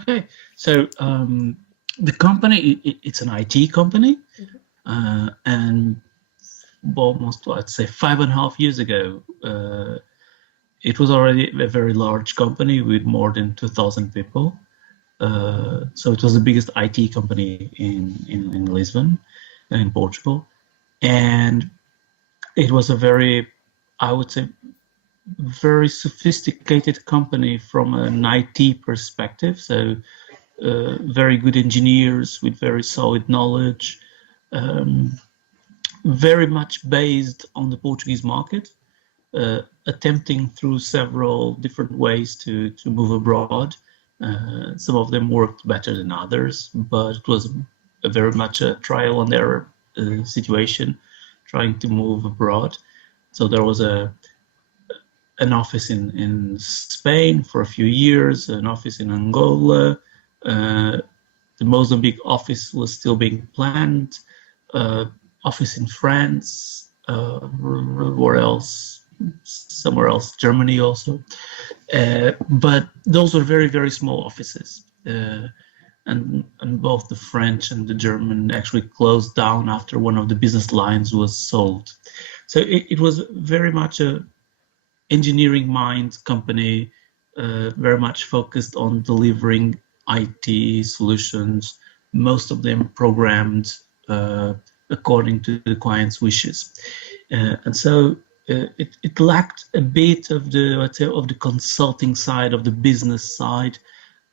Okay, so the company, it's an IT company, and almost, I'd say, 5.5 years ago, it was already a very large company with more than 2,000 people. So it was the biggest IT company in Lisbon, in Portugal. And it was a very, I would say, very sophisticated company from an IT perspective. So very good engineers with very solid knowledge, very much based on the Portuguese market, attempting through several different ways to move abroad. Some of them worked better than others, but it was very much a trial and error situation, trying to move abroad. So there was an office in Spain for a few years, an office in Angola. The Mozambique office was still being planned. Office in France. Where else? Somewhere else, Germany also. But those were very, very small offices. And both the French and the German actually closed down after one of the business lines was sold. So it was very much a engineering mind company, very much focused on delivering IT solutions, most of them programmed according to the client's wishes. And so it lacked a bit of the, let's say, of the consulting side, of the business side,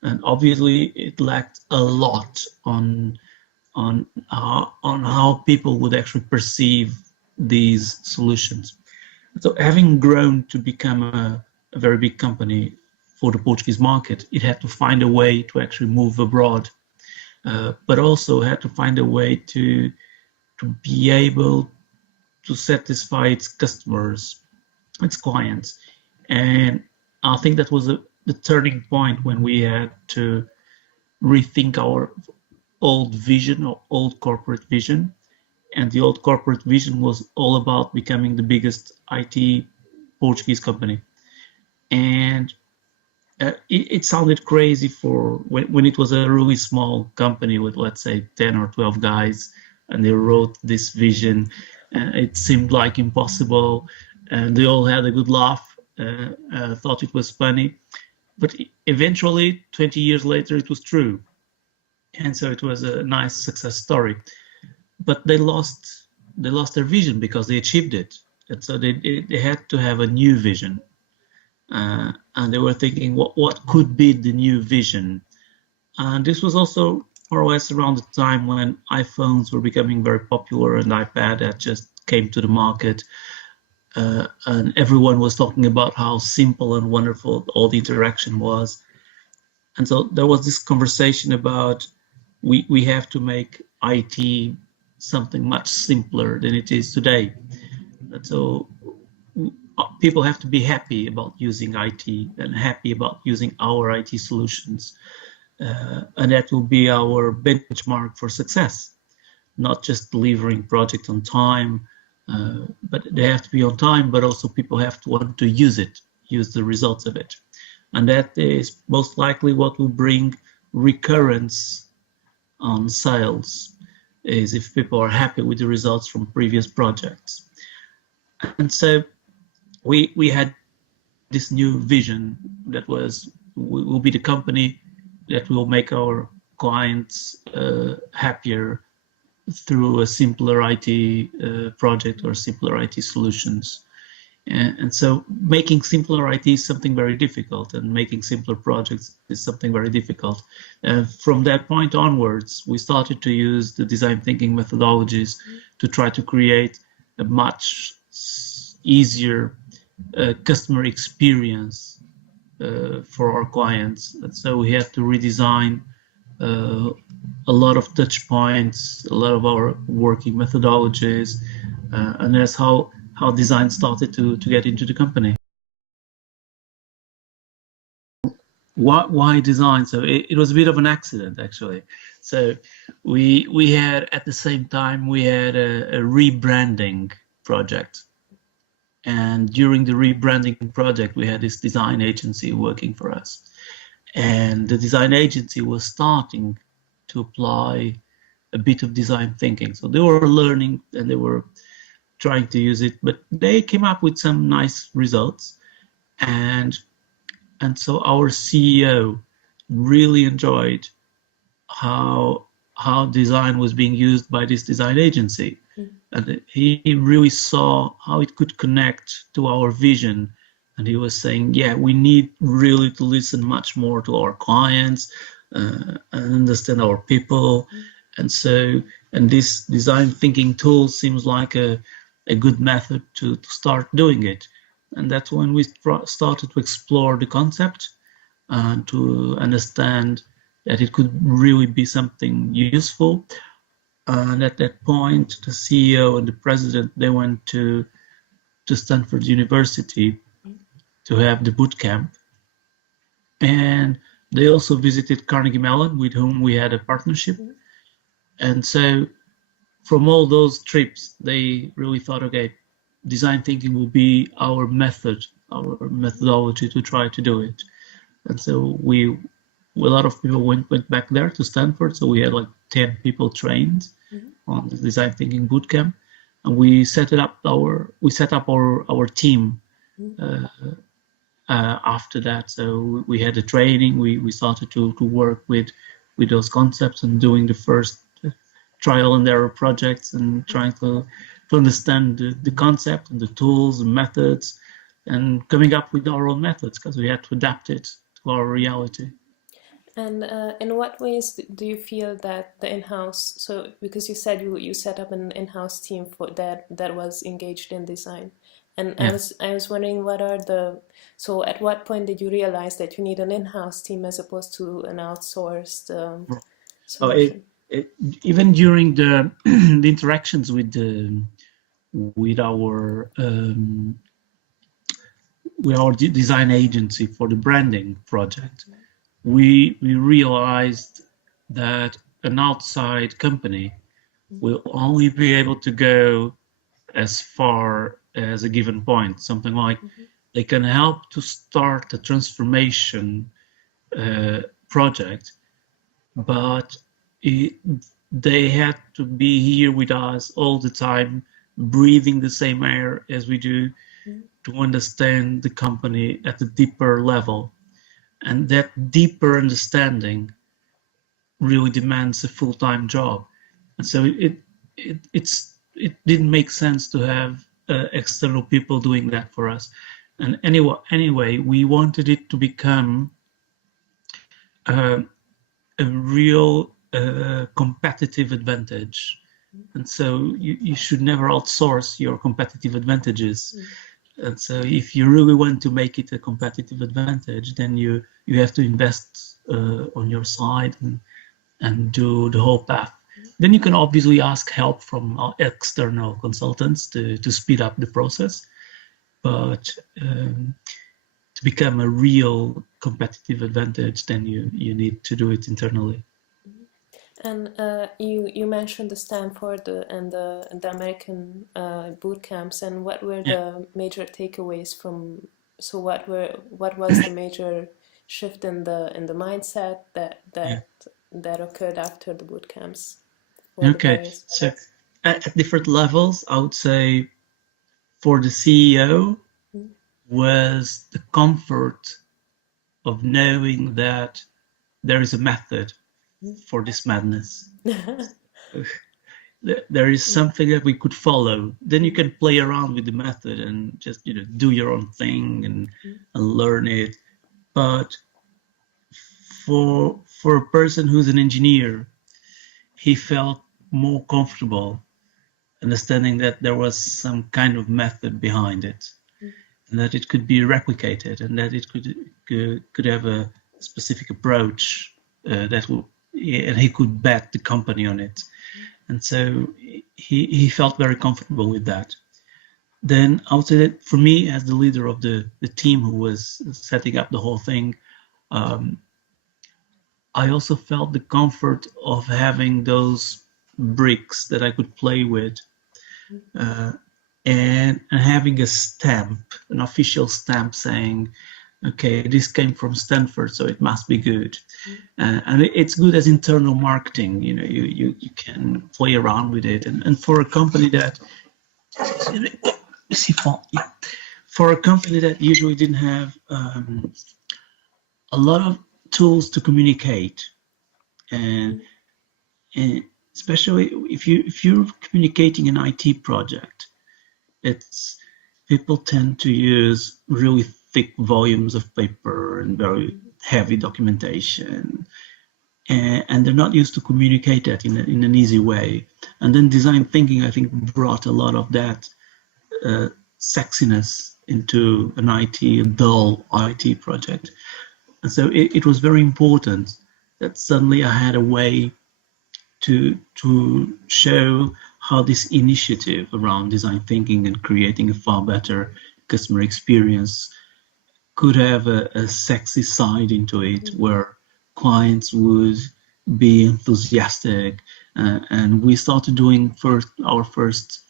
and obviously it lacked a lot on how people would actually perceive these solutions. So having grown to become a very big company for the Portuguese market, it had to find a way to actually move abroad, but also had to find a way to be able to satisfy its customers, its clients. And I think that was the turning point when we had to rethink our old vision or old corporate vision. And the old corporate vision was all about becoming the biggest IT Portuguese company. And it sounded crazy for when it was a really small company with, let's say, 10 or 12 guys, and they wrote this vision. It seemed like impossible, and they all had a good laugh, thought it was funny. But eventually, 20 years later, it was true. And so it was a nice success story. But they lost their vision because they achieved it. And so they had to have a new vision. And they were thinking, what could be the new vision? And this was also more or less around the time when iPhones were becoming very popular and iPad had just came to the market. And everyone was talking about how simple and wonderful all the interaction was. And so there was this conversation about we have to make IT something much simpler than it is today. And so people have to be happy about using IT and happy about using our IT solutions. And that will be our benchmark for success, not just delivering project on time, but they have to be on time, but also people have to want to use it, use the results of it. And that is most likely what will bring recurrence on sales, is if people are happy with the results from previous projects. And so we had this new vision that was, we will be the company that will make our clients happier through a simpler IT project or simpler IT solutions. And so making simpler IT is something very difficult, and making simpler projects is something very difficult. From that point onwards, we started to use the design thinking methodologies to try to create a much easier customer experience for our clients. And so we had to redesign a lot of touch points, a lot of our working methodologies, and that's how design started to get into the company. Why design? So it was a bit of an accident, actually. So we had, at the same time, we had a rebranding project. And during the rebranding project, we had this design agency working for us. and the design agency was starting to apply a bit of design thinking. So they were learning and they were trying to use it, but they came up with some nice results. And so our CEO really enjoyed how design was being used by this design agency. And he really saw how it could connect to our vision. And he was saying, yeah, we need really to listen much more to our clients and understand our people. And so, and this design thinking tool seems like a good method to start doing it. And that's when we started to explore the concept and to understand that it could really be something useful. And at that point, the CEO and the president, they went to Stanford University to have the boot camp. And they also visited Carnegie Mellon, with whom we had a partnership. And so from all those trips, they really thought, okay, design thinking will be our method, our methodology to try to do it. And so a lot of people went back there to Stanford. So we had like 10 people trained on the design thinking bootcamp, and we set up our team after that. So we had a training. We started to work with those concepts and doing the first trial and error projects and trying to understand the concept and the tools and methods, and coming up with our own methods because we had to adapt it to our reality. And in what ways do you feel that the in-house, so because you said you set up an in-house team for that was engaged in design, and yeah. I was wondering so at what point did you realize that you need an in-house team as opposed to an outsourced solution? Even during the the interactions with our design agency for the branding project, we realized that an outside company will only be able to go as far as a given point. Something like they can help to start a transformation project, but they had to be here with us all the time, breathing the same air as we do, to understand the company at a deeper level. And that deeper understanding really demands a full-time job. And so it didn't make sense to have external people doing that for us. And anyway, we wanted it to become a real competitive advantage. And so you should never outsource your competitive advantages. And so if you really want to make it a competitive advantage, then you have to invest on your side and do the whole path. Then you can obviously ask help from external consultants to speed up the process. But to become a real competitive advantage, then you need to do it internally. And you mentioned the Stanford and the American boot camps, and what were the major takeaways from? So what was the major shift in the mindset that occurred after the boot camps? Okay, so at different levels, I would say for the CEO was the comfort of knowing that there is a method for this madness. There is something that we could follow. Then you can play around with the method and just do your own thing and learn it. But for a person who's an engineer, he felt more comfortable understanding that there was some kind of method behind it, and that it could be replicated, and that it could have a specific approach that will. And he could bet the company on it. And so he felt very comfortable with that. Then I would say that for me, as the leader of the team who was setting up the whole thing, I also felt the comfort of having those bricks that I could play with, and having a stamp, an official stamp saying okay, this came from Stanford, so it must be good. And it's good as internal marketing. You can play around with it. And for a company that, for a company that usually didn't have a lot of tools to communicate, and especially if you're communicating an IT project, it's people tend to use really thick volumes of paper and very heavy documentation, and they're not used to communicate that in an easy way. And then design thinking, I think, brought a lot of that sexiness into a dull IT project. And so it was very important that suddenly I had a way to show how this initiative around design thinking and creating a far better customer experience could have a sexy side into it, where clients would be enthusiastic. And we started doing our first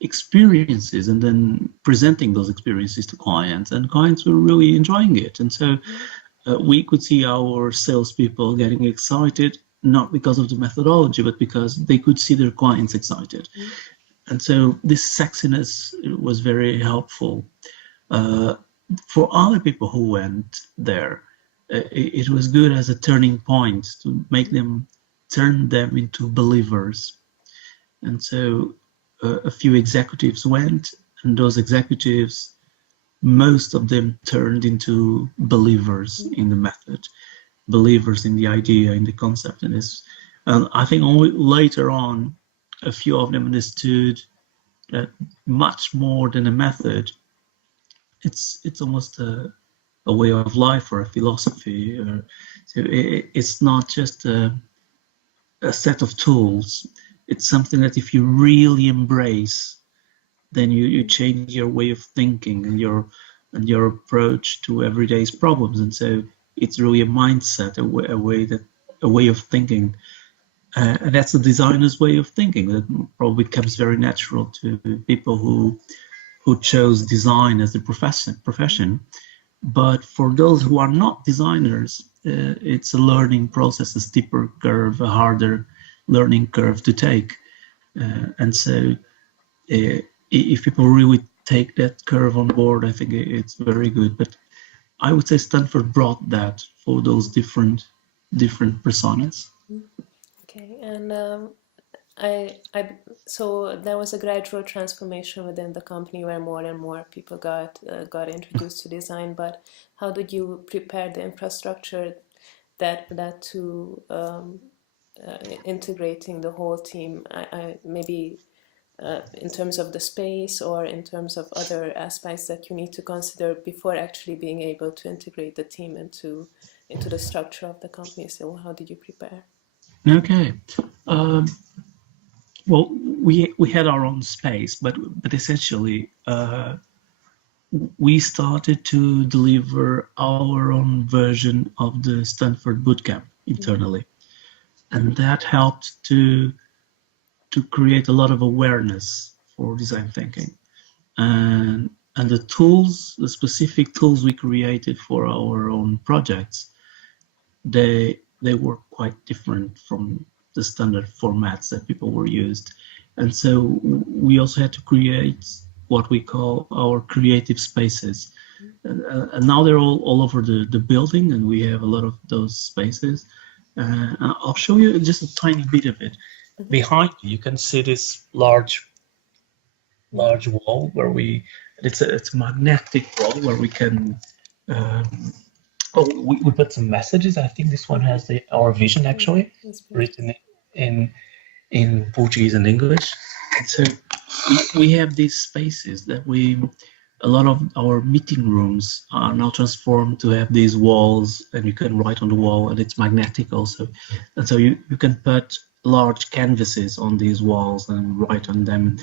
experiences and then presenting those experiences to clients, and clients were really enjoying it. And so we could see our salespeople getting excited, not because of the methodology, but because they could see their clients excited. And so this sexiness was very helpful. For other people who went there, it was good as a turning point to turn them into believers. And so a few executives went, and those executives, most of them turned into believers in the method, believers in the idea, in the concept. And I think only later on, a few of them understood that much more than a method, it's almost a way of life or a philosophy. So it's not just a set of tools. It's something that if you really embrace, then you change your way of thinking and your approach to everyday's problems. And so it's really a mindset, a way of thinking, and that's the designer's way of thinking that probably comes very natural to people who chose design as a profession. But for those who are not designers, it's a learning process, a steeper curve, a harder learning curve to take. And so if people really take that curve on board, I think it's very good. But I would say Stanford brought that for those different personas. Okay, and so there was a gradual transformation within the company where more and more people got introduced to design. But how did you prepare the infrastructure that to integrating the whole team? Maybe in terms of the space or in terms of other aspects that you need to consider before actually being able to integrate the team into the structure of the company. So how did you prepare? Okay. Well, we had our own space, but essentially we started to deliver our own version of the Stanford Bootcamp internally, and that helped to create a lot of awareness for design thinking, and the specific tools we created for our own projects, they were quite different from the standard formats that people were used. And so we also had to create what we call our creative spaces. And now they're all over the building, and we have a lot of those spaces. I'll show you just a tiny bit of it. Behind you can see this large wall where it's a magnetic wall where we can we put some messages. I think this one has our vision actually written in Portuguese and English. And so we have these spaces that a lot of our meeting rooms are now transformed to have these walls, and you can write on the wall, and it's magnetic also. And so you can put large canvases on these walls and write on them.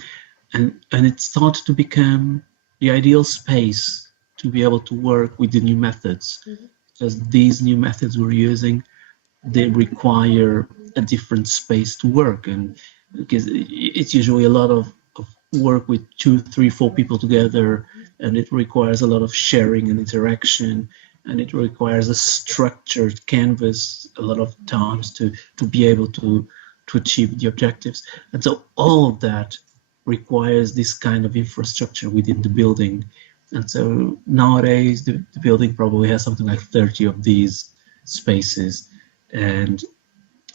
And it started to become the ideal space to be able to work with the new methods. Because these new methods we're using, they require a different space to work, and because it's usually a lot of work with 2, 3, 4 people together, and it requires a lot of sharing and interaction, and it requires a structured canvas a lot of times to be able to achieve the objectives. And so all of that requires this kind of infrastructure within the building. And so nowadays the building probably has something like 30 of these spaces, and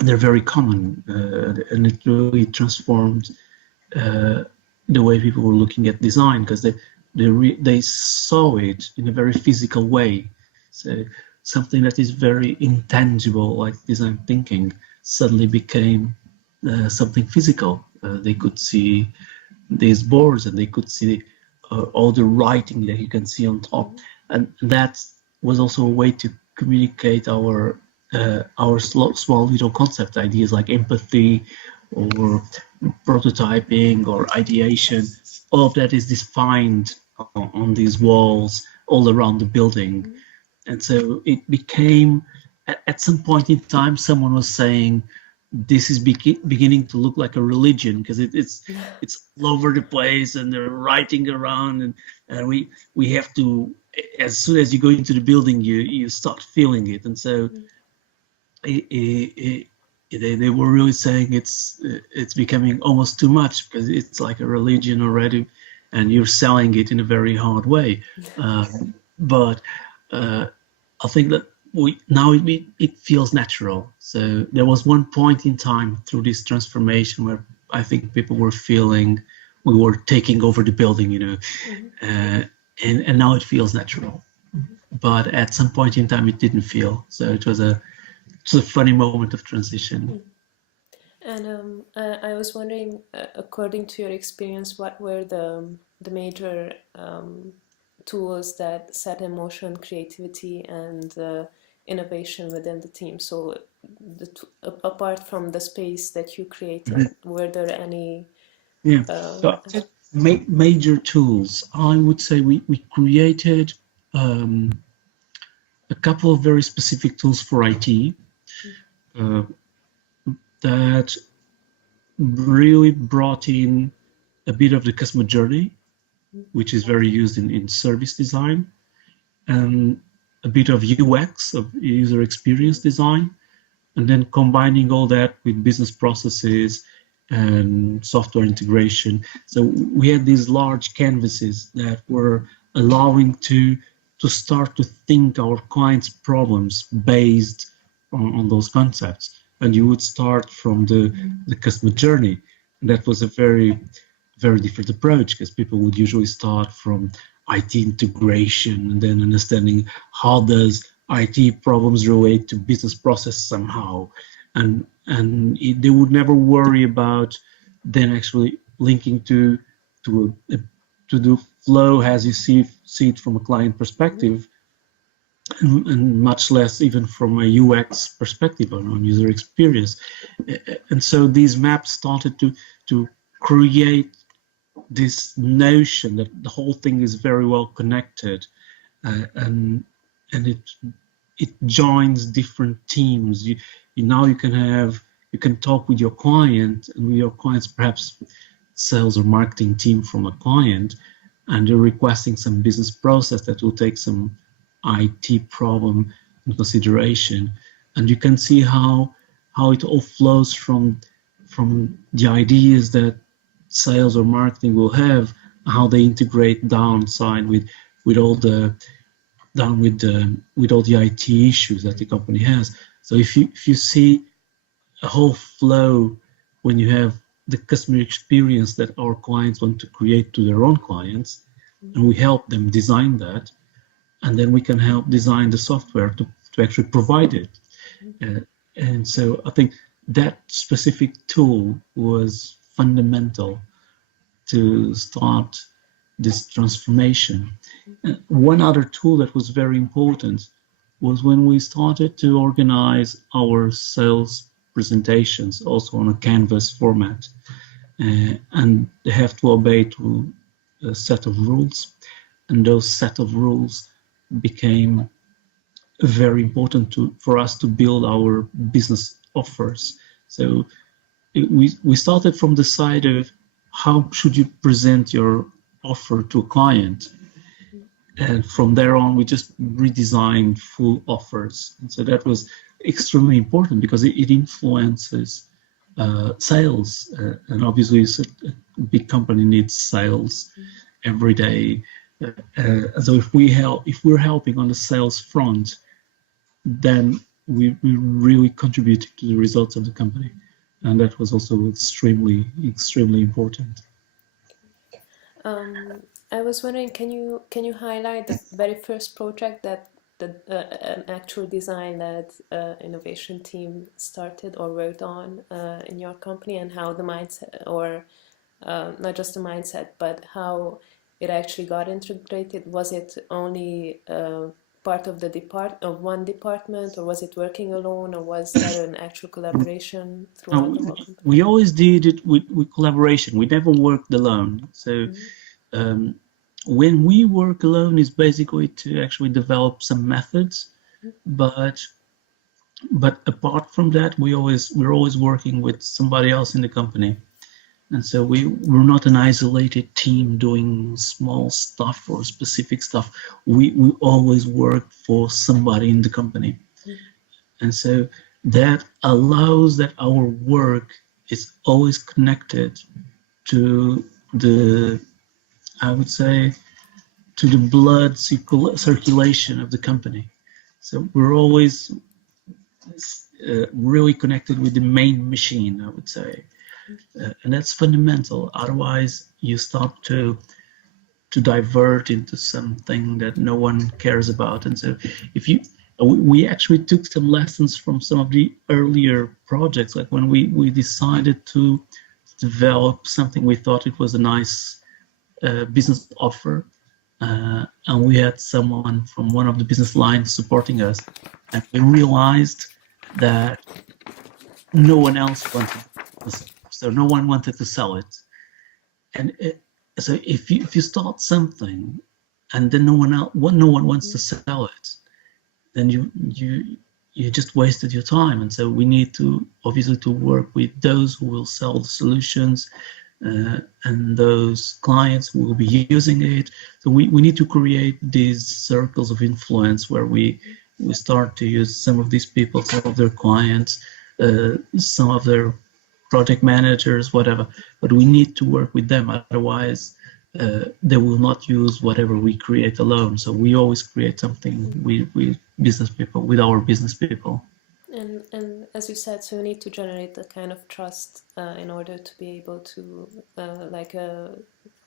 they're very common, and it really transformed the way people were looking at design, because they saw it in a very physical way. So something that is very intangible, like design thinking, suddenly became something physical. They could see these boards, and they could see all the writing that you can see on top, and that was also a way to communicate our small little concept ideas like empathy or prototyping or ideation. All of that is defined on these walls all around the building. And so it became, at some point in time, someone was saying, this is beginning to look like a religion, because it's all over the place, and they're writing around, and we have to, as soon as you go into the building, you start feeling it. And so they were really saying it's becoming almost too much, because it's like a religion already, and you're selling it in a very hard way. But I think that now it feels natural. So there was one point in time through this transformation where I think people were feeling we were taking over the building, and now it feels natural. But at some point in time, it didn't feel. So it was a funny moment of transition. And I was wondering, according to your experience, what were the major tools that set in motion creativity and innovation within the team? So apart from the space that you created, were there any major tools? I would say we created a couple of very specific tools for IT that really brought in a bit of the customer journey, which is very used in service design, and a bit of UX, of user experience design, and then combining all that with business processes and software integration. So we had these large canvases that were allowing to start to think our clients' problems based on those concepts. And you would start from the customer journey. And that was a very, very different approach, because people would usually start from IT integration and then understanding how does IT problems relate to business process somehow. And they would never worry about then actually linking to the flow as you see it from a client perspective, and much less even from a UX perspective on user experience. And so these maps started to create this notion that the whole thing is very well connected, and it joins different teams. Now you can talk with your client, and with your clients, perhaps sales or marketing team from a client, and you're requesting some business process that will take some IT problem in consideration, and you can see how it all flows from the ideas that sales or marketing will have, how they integrate downside with all the IT issues that the company has. So if you see a whole flow, when you have the customer experience that our clients want to create to their own clients, and we help them design that, and then we can help design the software to actually provide it. And so I think that specific tool was fundamental to start this transformation. One other tool that was very important was when we started to organize our sales presentations also on a canvas format, and they have to obey to a set of rules, and those set of rules became very important for us to build our business offers. So we started from the side of how should you present your offer to a client, and from there on, we just redesigned full offers. And so that was extremely important because it influences sales. And obviously, a big company needs sales every day. So if we're helping on the sales front, then we really contribute to the results of the company. And that was also extremely important. I was wondering, can you highlight the very first project that an actual design-led innovation team started or worked on in your company, and how the mindset, or not just the mindset, but how it actually got integrated? Was it only part of one department, or was it working alone, or was there an actual collaboration throughout the whole company? We always did it with collaboration. We never worked alone. So when we work alone is basically to actually develop some methods, but apart from that, we're always working with somebody else in the company. And so we're not an isolated team doing small stuff or specific stuff. We always work for somebody in the company. And so that allows that our work is always connected to the, I would say, to the blood circulation of the company. So we're always really connected with the main machine, I would say. And that's fundamental. Otherwise, you start to divert into something that no one cares about. And so we actually took some lessons from some of the earlier projects, like when we decided to develop something, we thought it was a nice business offer, and we had someone from one of the business lines supporting us, and we realized that no one else wanted to, so no one wanted to sell it. And so if you start something and then no one wants to sell it, then you just wasted your time. And so we need to obviously to work with those who will sell the solutions, and those clients who will be using it. So we need to create these circles of influence where we start to use some of these people, some of their clients, some of their project managers, whatever. But we need to work with them, otherwise they will not use whatever we create alone. So we always create something with business people, with our business people. And as you said, so you need to generate that kind of trust in order to be able to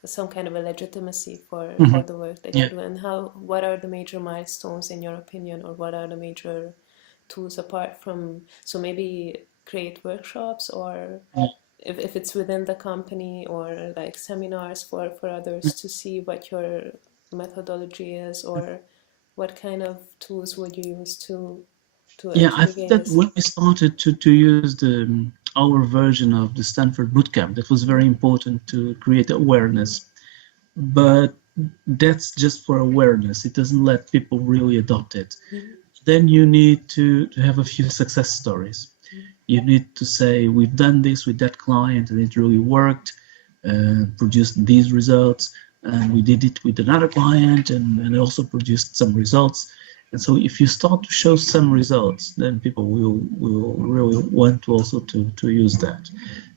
some kind of a legitimacy for the work that you do. And what are the major milestones in your opinion, or what are the major tools apart from, so maybe create workshops, or if it's within the company, or like seminars for others to see what your methodology is, or what kind of tools would you use to I think that when we started to use our version of the Stanford Bootcamp, that was very important to create awareness. But that's just for awareness. It doesn't let people really adopt it. Then you need to have a few success stories. You need to say, we've done this with that client and it really worked, produced these results, and we did it with another client and it also produced some results. And so if you start to show some results, then people will really want to also to use that.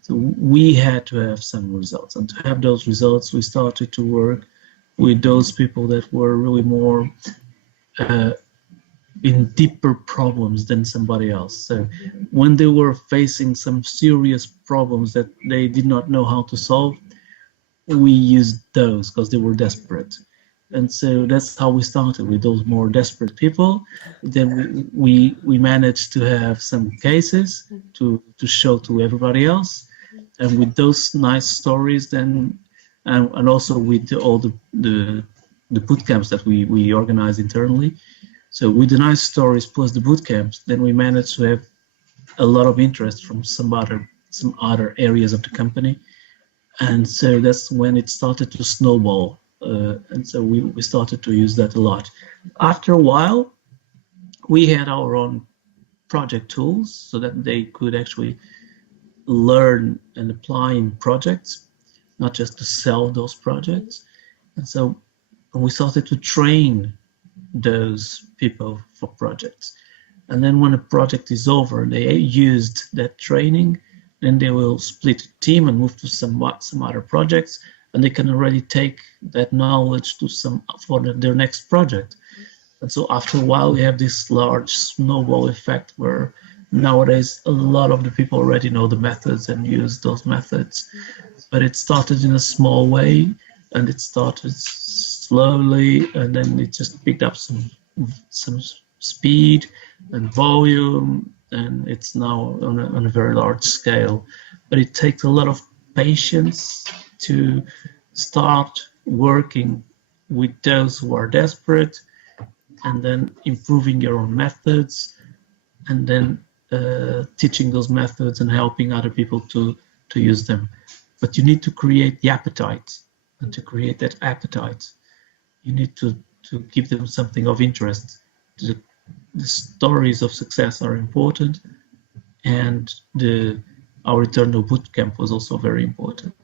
So we had to have some results, and to have those results, we started to work with those people that were really more in deeper problems than somebody else. So when they were facing some serious problems that they did not know how to solve, we used those because they were desperate. And so that's how we started, with those more desperate people. Then we managed to have some cases to show to everybody else, and with those nice stories, then and also with all the boot camps that we organize internally. So with the nice stories plus the boot camps, then we managed to have a lot of interest from some other areas of the company, and so that's when it started to snowball. And so we started to use that a lot. After a while, we had our own project tools so that they could actually learn and apply in projects, not just to sell those projects. And so And we started to train those people for projects. And then when a project is over, they used that training, then they will split a team and move to some other projects, and they can already take that knowledge to for their next project. And so after a while, we have this large snowball effect where nowadays a lot of the people already know the methods and use those methods. But it started in a small way, and it started slowly, and then it just picked up some speed and volume, and it's now on a very large scale. But it takes a lot of patience to start working with those who are desperate, and then improving your own methods, and then teaching those methods and helping other people to use them. But you need to create the appetite, and to create that appetite, you need to give them something of interest. The stories of success are important, and our internal bootcamp was also very important.